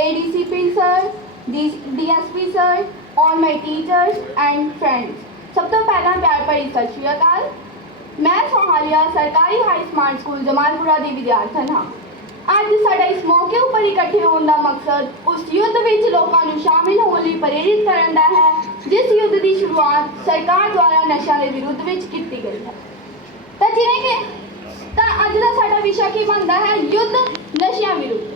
ADCP sir, DSP sir, all my teachers and friends. ਸਭ ਤੋਂ ਪਹਿਲਾਂ ਪਿਆਰ ਭਰੀ ਸਤਿ ਸ਼੍ਰੀ ਅਕਾਲ ਮੈਂ ਸੋਹਾਲੀਆ ਸਰਕਾਰੀ ਹਾਈ ਸਮਾਰਟ ਸਕੂਲ ਜਮਾਲਪੁਰਾ ਦੀ ਵਿਦਿਆਰਥਣ ਹਾਂ ਅੱਜ ਸਾਡਾ ਇਸ ਮੌਕੇ ਉੱਪਰ ਇਕੱਠੇ ਹੋਣ ਦਾ ਮਕਸਦ ਉਸ ਯੁੱਧ ਵਿੱਚ ਲੋਕਾਂ ਨੂੰ ਸ਼ਾਮਿਲ ਹੋਣ ਲਈ ਪ੍ਰੇਰਿਤ ਕਰਨ ਦਾ ਹੈ ਜਿਸ ਯੁੱਧ ਦੀ ਸ਼ੁਰੂਆਤ ਸਰਕਾਰ ਦੁਆਰਾ ਨਸ਼ਿਆਂ ਦੇ ਵਿਰੁੱਧ ਵਿੱਚ ਕੀਤੀ ਗਈ ਹੈ ਤਾਂ ਜਿਵੇਂ ਕਿ ਤਾਂ ਅੱਜ ਦਾ ਸਾਡਾ ਵਿਸ਼ਾ ਕੀ ਬਣਦਾ ਹੈ ਯੁੱਧ ਨਸ਼ਿਆਂ ਵਿਰੁੱਧ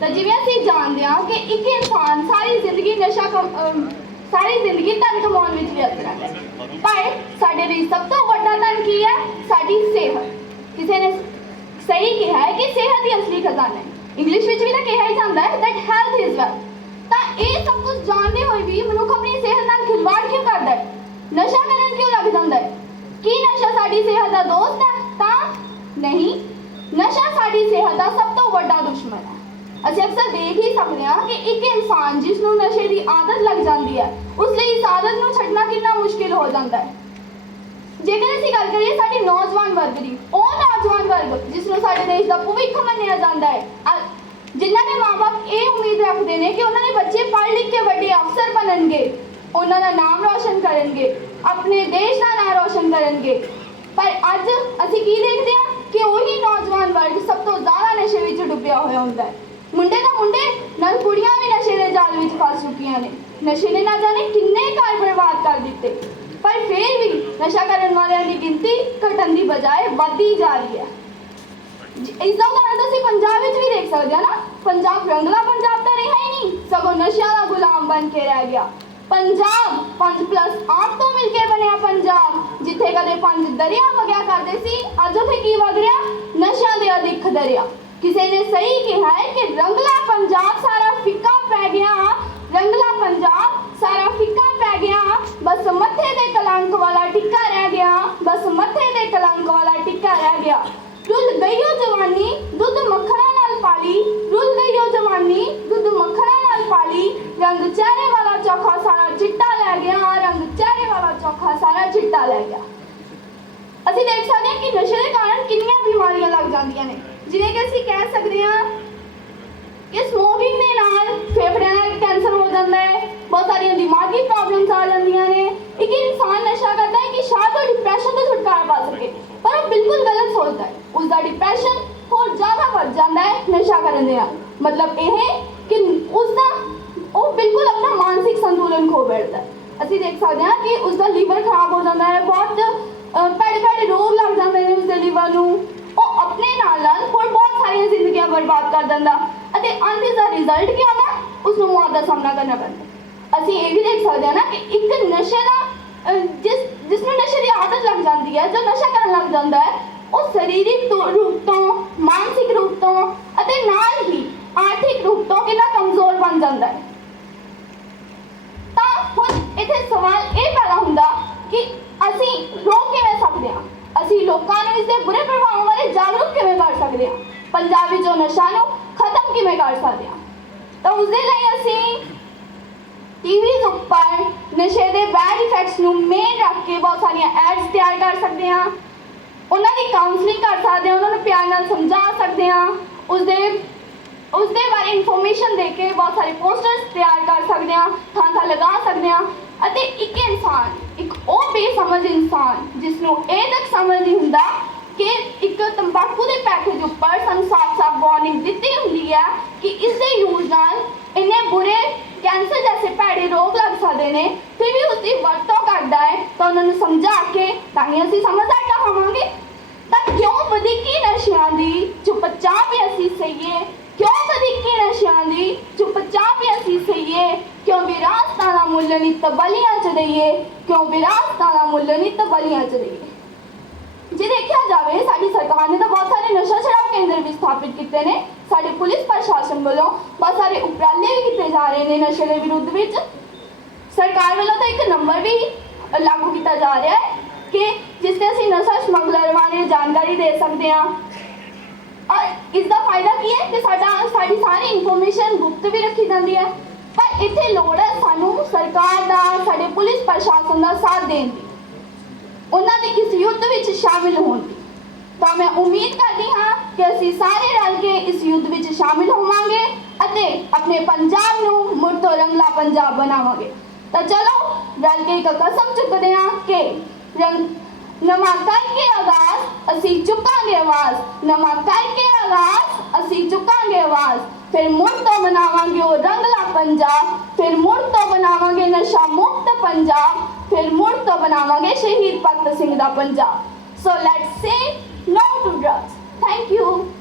ਤਾਂ ਜਿਵੇਂ ਅਸੀਂ ਜਾਣਦੇ ਹਾਂ ਕਿ ਇੱਕ ਇਨਸਾਨ ਸਾਰੀ ਜ਼ਿੰਦਗੀ ਨਸ਼ਾ ਕਮ- ਸਾਰੀ ਜ਼ਿੰਦਗੀ ਧਨ ਕਮਾਉਣ ਵਿੱਚ ਵਿਅਸਤ ਰਹਿੰਦਾ ਹੈ। ਪਰ ਸਾਡੇ ਲਈ ਸਭ ਤੋਂ ਵੱਡਾ ਧਨ ਕੀ ਹੈ? ਸਾਡੀ ਸਿਹਤ। ਕਿਸੇ ਨੇ ਸਹੀ ਕਿਹਾ ਹੈ ਕਿ ਸਿਹਤ ਹੀ ਅਸਲੀ ਖਜ਼ਾਨਾ ਹੈ। ਇੰਗਲਿਸ਼ ਵਿੱਚ ਵੀ ਤਾਂ ਕਿਹਾ ਹੀ ਜਾਂਦਾ ਹੈ that health is wealth ਤਾਂ ਇਹ ਸਭ ਕੁਝ ਜਾਣਦੇ ਹੋਏ ਵੀ ਮਨੁੱਖ ਆਪਣੀ ਸਿਹਤ ਨਾਲ ਖਿਲਵਾੜ ਕਿਉਂ ਕਰਦਾ ਹੈ? ਨਸ਼ਾ ਕਰਨ ਕਿਉਂ ਲੱਗ ਜਾਂਦਾ ਹੈ? ਕੀ ਨਸ਼ਾ ਸਾਡੀ ਸਿਹਤ ਦਾ ਦੋਸਤ ਹੈ? ਤਾਂ ਨਹੀਂ, ਨਸ਼ਾ ਸਾਡੀ ਸਿਹਤ ਦਾ ਸਭ ਤੋਂ ਵੱਡਾ ਦੁਸ਼ਮਣ ਹੈ। ਅਸੀਂ ਅਕਸਰ ਦੇਖ ਹੀ ਸਕਦੇ ਹਾਂ ਕਿ ਇੱਕ ਇਨਸਾਨ ਜਿਸ ਨੂੰ ਨਸ਼ੇ ਦੀ ਆਦਤ ਲੱਗ ਜਾਂਦੀ ਹੈ, ਉਸ ਲਈ ਇਸ ਆਦਤ ਨੂੰ ਛੱਡਣਾ ਕਿੰਨਾ ਮੁਸ਼ਕਿਲ ਹੋ ਜਾਂਦਾ ਹੈ। ਜੇਕਰ ਅਸੀਂ ਗੱਲ ਕਰੀਏ ਸਾਡੇ ਨੌਜਵਾਨ ਵਰਗ ਦੀ, ਉਹ ਨੌਜਵਾਨ ਵਰਗ ਜਿਸ ਨੂੰ ਸਾਡੇ ਦੇਸ਼ ਦਾ ਭਵਿੱਖ ਮੰਨਿਆ ਜਾਂਦਾ ਹੈ ਜਿਨ੍ਹਾਂ ਦੇ ਮਾਪੇ ਇਹ ਉਮੀਦ ਰੱਖਦੇ ਨੇ ਕਿ ਉਹਨਾਂ ਦੇ ਬੱਚੇ ਪੜ੍ਹ ਲਿਖ ਕੇ ਵੱਡੇ ਅਫਸਰ ਬਣਨਗੇ, ਉਹਨਾਂ ਦਾ ਨਾਮ ਰੌਸ਼ਨ ਕਰਨਗੇ, ਆਪਣੇ ਦੇਸ਼ ਦਾ ਨਾਮ ਰੌਸ਼ਨ ਕਰਨਗੇ। ਪਰ ਅੱਜ ਅਸੀਂ ਕੀ ਦੇਖਦੇ ਹਾਂ ਕਿ ਉਹੀ ਨੌਜਵਾਨ ਵਰਗ ਸਭ ਤੋਂ ਜ਼ਿਆਦਾ ਨਸ਼ੇ ਵਿੱਚ ਡੁੱਬਿਆ ਹੋਇਆ ਹੁੰਦਾ ਹੈ। ਮੁੰਡੇ ਤਾਂ ਮੁੰਡੇ, ਨਾਲ ਕੁੜੀਆਂ ਵੀ ਨਸ਼ੇ ਦੇ ਜਾਲ ਵਿੱਚ ਫਸ ਚੁੱਕੀਆਂ ਨੇ। ਨਸ਼ੇ ਨੇ ਨਾ ਜਾਣੇ ਕਿੰਨੇ ਘਰ ਬਰਬਾਦ ਕਰ ਦਿੱਤੇ। ਪਰ ਫਿਰ ਵੀ ਨਸ਼ਾ ਕਰਨ ਵਾਲਿਆਂ ਦੀ ਗਿਣਤੀ ਘਟਣ ਦੀ ਬਜਾਏ ਵੱਧਦੀ ਜਾ ਰਹੀ ਹੈ। ਇਸ ਦਾ ਉਦਾਹਰਨ ਤਾਂ ਪੰਜਾਬ ਵਿੱਚ ਵੀ ਦੇਖ ਸਕਦੇ ਹਾਂ ਨਾ। ਪੰਜਾਬ ਰੰਗਲਾ ਪੰਜਾਬ ਤਾਂ ਰਿਹਾ ਹੀ ਨਹੀਂ। ਸਗੋਂ ਨਸ਼ਿਆਂ ਦਾ ਗੁਲਾਮ ਬਣ ਕੇ ਰਹਿ ਗਿਆ। ਪੰਜਾਬ 5 ਪਲੱਸ 8 ਤੋਂ ਮਿਲ ਕੇ ਬਣਿਆ ਪੰਜਾਬ, ਜਿੱਥੇ ਕਦੇ ਪੰਜ ਦਰਿਆ ਵਗਿਆ ਕਰਦੇ ਸੀ, ਅੱਜ ਉੱਥੇ ਕੀ ਵਗ ਰਿਹਾ? ਨਸ਼ਿਆਂ ਦੇ ਅਧਿਕ ਦਰਿਆ। ਕਿਸੇ ਨੇ ਸਹੀ ਕਿਹਾ ਹੈ ਕਿ ਰੰਗਲਾ ਪੰਜਾਬ ਸਾਰਾ ਫਿੱਕਾ ਪੈ ਗਿਆ। ਰੰਗਲਾ ਪੰਜਾਬ ਸਾਰਾ ਫਿੱਕਾ ਪੈ ਗਿਆ। ਬਸ ਮੱਥੇ ਤੇ ਕਲੰਕ ਵਾਲਾ ਟਿੱਕਾ ਰਹਿ ਗਿਆ। ਬਸ ਮੱਥੇ ਤੇ ਕਲੰਕ ਵਾਲਾ ਟਿੱਕਾ ਰਹਿ ਗਿਆ। ਰੁੱਲ ਗਈ ਓ ਜਵਾਨੀ, ਦੁੱਧ ਮੱਖਣਾ ਨਾਲ ਪਾਲੀ। ਰੁੱਲ ਗਈ ਓ ਜਵਾਨੀ, ਦੁੱਧ ਮੱਖਣਾ ਨਾਲ ਪਾਲੀ। ਰੰਗ ਚਿਹਰੇ ਵਾਲਾ ਚੋਖਾ ਸਾਰਾ ਚਿੱਟਾ ਲੈ ਗਿਆ। ਰੰਗ ਚਿਹਰੇ ਵਾਲਾ ਚੋਖਾ ਸਾਰਾ ਚਿੱਟਾ ਲੈ ਗਿਆ। ਅਸੀਂ ਦੇਖ ਸਕਦੇ ਹਾਂ ਕਿ ਨਸ਼ੇ ਦੇ ਕਾਰਨ ਕਿੰਨੀਆਂ ਬਿਮਾਰੀਆਂ ਲੱਗ ਜਾਂਦੀਆਂ ਨੇ। ਜਿਵੇਂ ਕਿ ਅਸੀਂ ਕਹਿ ਸਕਦੇ ਹਾਂ ਕਿ ਸਮੋਕਿੰਗ ਦੇ ਨਾਲ ਫੇਫੜਿਆਂ ਦਾ ਕੈਂਸਰ ਹੋ ਜਾਂਦਾ ਹੈ, ਬਹੁਤ ਸਾਰੀਆਂ ਦਿਮਾਗੀ ਪ੍ਰੋਬਲਮਸ ਆ ਜਾਂਦੀਆਂ ਨੇ। ਇੱਕ ਇਨਸਾਨ ਨਸ਼ਾ ਕਰਦਾ ਹੈ ਕਿ ਸ਼ਾਇਦ ਉਹ ਡਿਪਰੈਸ਼ਨ ਤੋਂ ਛੁਟਕਾਰਾ ਪਾ ਸਕੇ, ਪਰ ਉਹ ਬਿਲਕੁਲ ਗਲਤ ਸੋਚਦਾ ਹੈ। ਉਸ ਦਾ ਡਿਪਰੈਸ਼ਨ ਹੋਰ ਜ਼ਿਆਦਾ ਵੱਧ ਜਾਂਦਾ ਹੈ ਨਸ਼ਾ ਕਰਨ ਦੇ ਨਾਲ। ਮਤਲਬ ਇਹ ਕਿ ਉਸ ਦਾ ਉਹ ਬਿਲਕੁਲ ਆਪਣਾ ਮਾਨਸਿਕ ਸੰਤੁਲਨ ਖੋ ਬੈਠਦਾ ਹੈ। ਅਸੀਂ ਦੇਖ ਸਕਦੇ ਹਾਂ ਕਿ ਉਸ ਦਾ ਲੀਵਰ ਖਰਾਬ ਹੋ ਜਾਂਦਾ ਹੈ, ਬਹੁਤ ਭੈੜੇ ਭੈੜੇ ਰੋਗ ਲੱਗ ਜਾਂਦੇ ਨੇ ਉਸ ਦੇ ਲੀਵਰ ਨੂੰ ਉਹ ਆਪਣੇ ਨਾਲ ਨਾਲ ਹੋਰ ਬਹੁਤ ਸਾਰੀਆਂ ਜ਼ਿੰਦਗੀਆਂ ਬਰਬਾਦ ਕਰ ਦਿੰਦਾ। ਅਤੇ ਅੰਤ ਦਾ ਰਿਜ਼ਲਟ ਕੀ ਆਉਂਦਾ? ਉਸ ਨੂੰ ਮੌਤ ਦਾ ਸਾਹਮਣਾ ਕਰਨਾ ਪੈਂਦਾ। ਅਸੀਂ ਇਹ ਵੀ ਦੇਖ ਸਕਦੇ ਹਾਂ ਨਾ ਕਿ ਇੱਕ ਨਸ਼ੇ ਦਾ ਜਿਸ ਜਿਸ ਨੂੰ ਨਸ਼ੇ ਦੀ ਆਦਤ ਲੱਗ ਜਾਂਦੀ ਹੈ, ਜੋ ਨਸ਼ਾ ਕਰਨ ਲੱਗ ਜਾਂਦਾ ਹੈ, ਉਹ ਸਰੀਰਕ ਰੂਪ ਤੋਂ, ਮਾਨਸਿਕ ਰੂਪ ਤੋਂ ਅਤੇ ਨਾਲ ਹੀ ਆਰਥਿਕ ਰੂਪ ਤੋਂ ਕਿੰਨਾ ਕਮਜ਼ੋਰ ਬਣ ਜਾਂਦਾ ਹੈ। ਤਾਂ ਹੁਣ ਇੱਥੇ ਸਵਾਲ ਇਹ ਪੈਦਾ ਹੁੰਦਾ ਕਿ ਅਸੀਂ ਰੋਕ ਕਿਵੇਂ ਸਕਦੇ ਹਾਂ? ਅਸੀਂ ਲੋਕਾਂ ਨੂੰ ਇਸ ਦੇ ਬੁਰੇ ਪ੍ਰਭਾਵ ਪੰਜਾਬ ਵਿੱਚੋਂ ਨਸ਼ਾ ਨੂੰ ਖਤਮ ਕਿਵੇਂ ਕਰ ਸਕਦੇ ਹਾਂ ਤਾਂ ਉਸ ਦੇ ਲਈ ਅਸੀਂ ਟੀਵੀ ਉੱਪਰ ਨਸ਼ੇ ਦੇ ਬੈਡ ਇਫੈਕਟਸ ਨੂੰ ਮੇਨ ਰੱਖ ਕੇ ਬਹੁਤ ਸਾਰੀਆਂ ਐਡਸ ਤਿਆਰ ਕਰ ਸਕਦੇ ਹਾਂ ਉਹਨਾਂ ਦੀ ਕਾਉਂਸਲਿੰਗ ਕਰ ਸਕਦੇ ਹਾਂ ਉਹਨਾਂ ਨੂੰ ਪਿਆਰ ਨਾਲ ਸਮਝਾ ਸਕਦੇ ਹਾਂ ਉਸ ਦੇ ਉਸ ਦੇ ਬਾਰੇ ਇਨਫੋਰਮੇਸ਼ਨ ਦੇ ਕੇ ਬਹੁਤ ਸਾਰੇ ਪੋਸਟਰਸ ਤਿਆਰ ਕਰ ਸਕਦੇ ਹਾਂ ਥਾਂ ਥਾਂ ਲਗਾ ਸਕਦੇ ਹਾਂ ਅਤੇ ਇੱਕ ਇਨਸਾਨ ਇੱਕ ਉਹ ਬੇਸਮਝ ਇਨਸਾਨ ਜਿਸ ਨੂੰ ਇਹ ਤੱਕ ਸਮਝ ਨਹੀਂ ਹੁੰਦਾ ਕਿ ਇੱਕ ਤੰਬਾਕੂ ਦੇ ਪੈਕੇਜ ਉੱਪਰ ਸਾਨੂੰ ਸਾਫ਼-ਸਾਫ਼ ਵਾਰਨਿੰਗ ਦਿੱਤੀ ਹੁੰਦੀ ਹੈ ਕਿ ਇਸ ਦੇ ਯੂਜ਼ ਨਾਲ ਇੰਨੇ ਬੁਰੇ ਕੈਂਸਰ ਜੈਸੇ ਭੈੜੇ ਰੋਗ ਲੱਗ ਸਕਦੇ ਨੇ, ਫਿਰ ਵੀ ਉਸ ਦੀ ਵਰਤੋਂ ਕਰਦਾ ਹੈ, ਤਾਂ ਉਹਨਾਂ ਨੂੰ ਸਮਝਾ ਕੇ ਤਾਂ ਹੀ ਅਸੀਂ ਸਮਝਦਾਰ ਕਹਾਵਾਂਗੇ ਤਾਂ ਕਿਉਂ ਵਧੀਕੀ ਨਸ਼ਿਆਂ ਦੀ ਚੁੱਪਚਾਪ ਹੀ ਅਸੀਂ ਸਹੀਏ? ਕਿਉਂ ਵਧੀਕੀ ਨਸ਼ਿਆਂ ਦੀ ਚੁੱਪਚਾਪ ਹੀ ਅਸੀਂ ਸਹੀਏ? ਕਿਉਂ ਵਿਰਾਸਤਾਂ ਦਾ ਮੁੱਲ ਨਿੱਤ ਤਬਲੀਆਂ ਚ ਦਈਏ? ਕਿਉਂ ਵਿਰਾਸਤਾਂ ਦਾ ਮੁੱਲ ਨਿੱਤ ਤਬਲੀਆਂ ਚ ਦਈਏ? ਜੇ ਦੇਖਿਆ ਜਾਵੇ, ਸਾਡੀ ਸਰਕਾਰ ਨੇ ਤਾਂ ਬਹੁਤ ਸਾਰੇ ਨਸ਼ਾ ਛਡਾਓ ਕੇਂਦਰ ਵੀ ਸਥਾਪਿਤ ਕੀਤੇ ਨੇ। ਸਾਡੇ ਪੁਲਿਸ ਪ੍ਰਸ਼ਾਸਨ ਵੱਲੋਂ ਬਹੁਤ ਸਾਰੇ ਉਪਰਾਲੇ ਵੀ ਕੀਤੇ ਜਾ ਰਹੇ ਨੇ ਨਸ਼ੇ ਦੇ ਵਿਰੁੱਧ ਵਿੱਚ। ਸਰਕਾਰ ਵੱਲੋਂ ਤਾਂ ਇੱਕ ਨੰਬਰ ਵੀ ਲਾਗੂ ਕੀਤਾ ਜਾ ਰਿਹਾ ਹੈ ਕਿ ਜਿਸ ਤੇ ਅਸੀਂ ਨਸ਼ਾ ਸਮਗਲਰ ਬਾਰੇ ਜਾਣਕਾਰੀ ਦੇ ਸਕਦੇ ਹਾਂ। ਔਰ ਇਸ ਦਾ ਫਾਇਦਾ ਕੀ ਹੈ ਕਿ ਸਾਡਾ, ਸਾਡੀ ਸਾਰੀ ਇਨਫੋਰਮੇਸ਼ਨ ਗੁਪਤ ਵੀ ਰੱਖੀ ਜਾਂਦੀ ਹੈ। ਪਰ ਇੱਥੇ ਲੋੜ ਹੈ ਸਾਨੂੰ ਸਰਕਾਰ ਦਾ, ਸਾਡੇ ਪੁਲਿਸ ਪ੍ਰਸ਼ਾਸਨ ਦਾ ਸਾਥ ਦੇਣ ਦੀ। ਉਹਨਾਂ ਦੇ ਇਸ ਯੁੱਧ ਵਿੱਚ ਸ਼ਾਮਿਲ ਹੋਣ ਦੀ। ਤਾਂ ਮੈਂ ਉਮੀਦ ਕਰਦੀ ਹਾਂ ਕਿ ਅਸੀਂ ਸਾਰੇ ਰਲ ਕੇ ਇਸ ਯੁੱਧ ਵਿੱਚ ਸ਼ਾਮਿਲ ਹੋਵਾਂਗੇ ਅਤੇ ਆਪਣੇ ਪੰਜਾਬ ਨੂੰ ਮੁੜ ਤੋਂ ਰੰਗਲਾ ਪੰਜਾਬ ਬਣਾਵਾਂਗੇ। ਤਾਂ ਚਲੋ, ਰਲ ਕੇ ਇੱਕ ਕਸਮ ਚੁੱਕਦੇ ਹਾਂ ਕਿ ਰੰਗ ਨਵਾਂ ਕਰਕੇ ਆਗਾਜ਼, ਅਸੀਂ ਚੁੱਕਾਂਗੇ ਆਵਾਜ਼। ਨਵਾਂ ਕਰਕੇ ਆਗਾਜ਼, ਅਸੀਂ ਚੁੱਕਾਂਗੇ ਆਵਾਜ਼। ਫਿਰ ਮੁੜ ਤੋਂ ਬਣਾਵਾਂਗੇ ਉਹ ਰੰਗਲਾ ਪੰਜਾਬ, ਫਿਰ ਮੁੜ ਤੋਂ ਬਣਾਵਾਂਗੇ ਨਸ਼ਾ ਮੁਕਤ ਪੰਜਾਬ। ਮੁੜ ਤੋਂ ਬਣਾਵਾਂਗੇ ਸ਼ਹੀਦ ਭਗਤ ਸਿੰਘ ਦਾ Punjab so let's say no to drugs. Thank you.